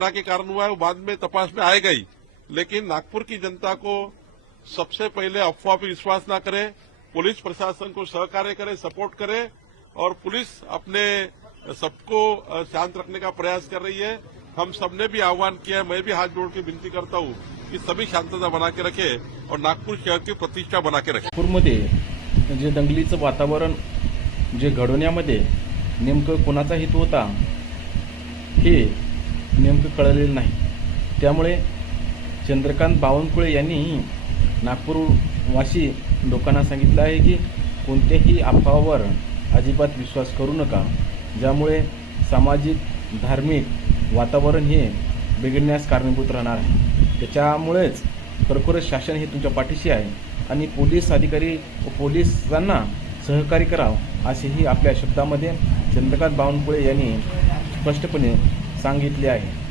घटना के कारण हुआ है वो बाद में तपास में आएगा ही लेकिन नागपुर की जनता को सबसे पहले अफवाह पर विश्वास न करे पुलिस प्रशासन को सहकार्य करे सपोर्ट करे और पुलिस अपने सबको शांत रखने का प्रयास कर रही है। हम सबने भी आह्वान किया है मैं भी हाथ जोड़ के विनती करता हूँ कि सभी शांतता बना के रखे और नागपुर शहर की प्रतिष्ठा बना के रखे। नागपूरमध्ये जे दंगलीचं वातावरण जे घडवण्यामध्ये नेमकं कोणाचा हेतू होता हे नेमकं कळलेलं नाही. त्यामुळे चंद्रकांत बावनकुळे यांनीही नागपूरवासी लोकांना सांगितलं आहे की कोणत्याही अफवावर अजिबात विश्वास करू नका. ज्यामुळे सामाजिक धार्मिक वातावरण हे बिघडण्यास कारणीभूत राहणार आहे. त्याच्यामुळेच खरोखरच शासन हे तुमच्या पाठीशी आहे आणि पोलीस अधिकारी व पोलिसांना सहकार्य करावं असेही आपल्या शब्दामध्ये चंद्रकांत बावनकुळे यांनी स्पष्टपणे सांगितले आहे.